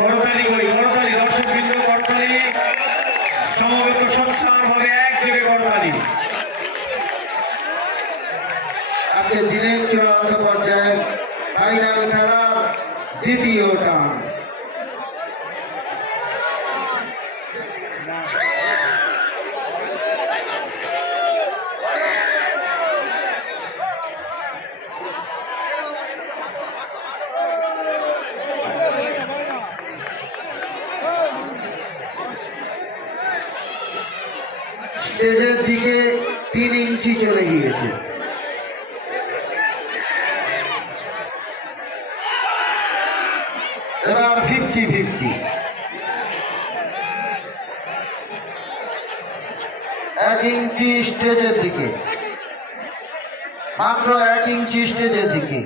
করতালি কই, করতালি দর্শক বৃন্দ, করতালি সমবেত সোচ্চার ভাবে একযোগে করতালি। আজকের দিনের চূড়ান্ত পর্যায়ে ফাইনাল খেলার দ্বিতীয় টান। স্টেজের দিকে 3 ইঞ্চি চলে গিয়েছে। এবার 50-50, 1 ইঞ্চি স্টেজের দিকে, মাত্র 1 ইঞ্চি স্টেজের দিকে।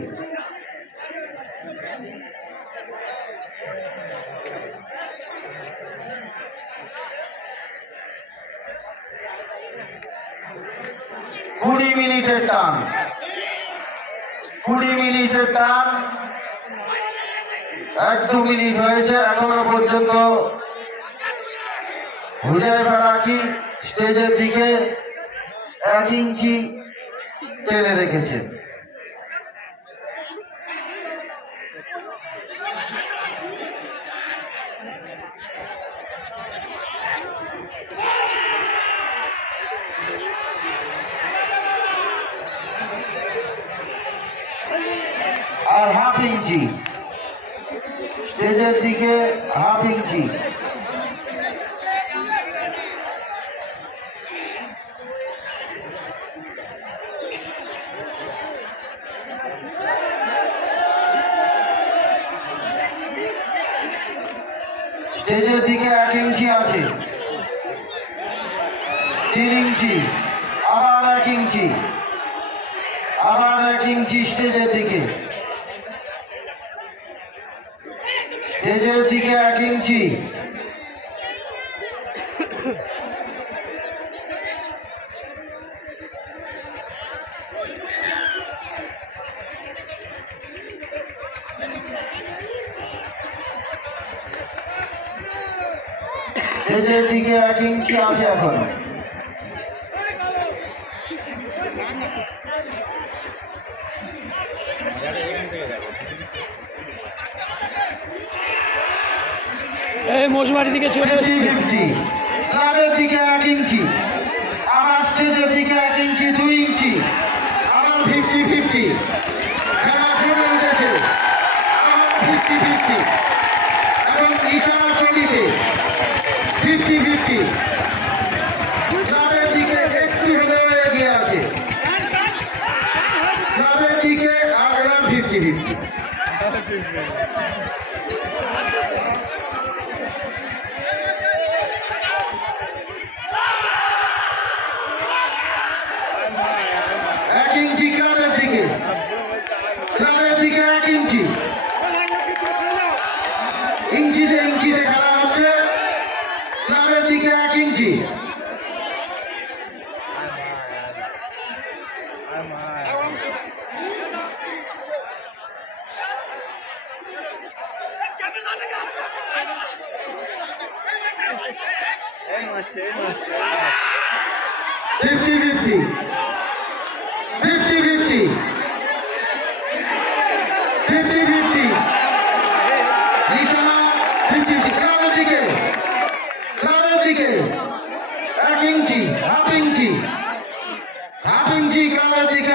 কুড়ি মিনিটের টান, 20 মিনিটের টান। 1-2 মিনিট হয়েছে, এখনো পর্যন্ত হুজাইফা রাকি স্টেজের দিকে 1 ইঞ্চি টেনে রেখেছেন। আর 1/2 ইঞ্চি স্টেজের দিকে, 1/2 ইঞ্চি। স্টেজের দিকে 1 ইঞ্চি আছে, 3 ইঞ্চি, আবার 1 ইঞ্চি, আবার 1 ইঞ্চি স্টেজের দিকে, স্টেজের দিকে 1 ইঞ্চি। স্টেজের দিকে 1 ইঞ্চি আছে এখন। এই মশবাড়ি দিকে চলে এসেছি। 50-50, ক্লাবের দিকে 1 ইঞ্চি, আবার স্টেজের দিকে 1 ইঞ্চি, 2 ইঞ্চি, আবার 50-50। খেলা জমে উঠেছে, আবার 50-50 এবং ইশারা চলিতে 50-50। ক্লাবের দিকে একটু হলেও এগিয়ে আছে, ক্লাবের দিকে আবার 50-50। এক ইঞ্চি ক্লাবের দিকে, ক্লাবের দিকে 1 ইঞ্চি, ইঞ্চিতে ইঞ্চিতে খেলা হচ্ছে। ক্লাবের দিকে 1 ইঞ্চি, ফিফটি ফিফটি, 50-50, 50-50, নিশানা 50-50। ক্লাবের দিকে, ক্লাবের দিকে 1 ইঞ্চি, 1/2 ইঞ্চি, 1/2 ইঞ্চি ক্লাবের দিকে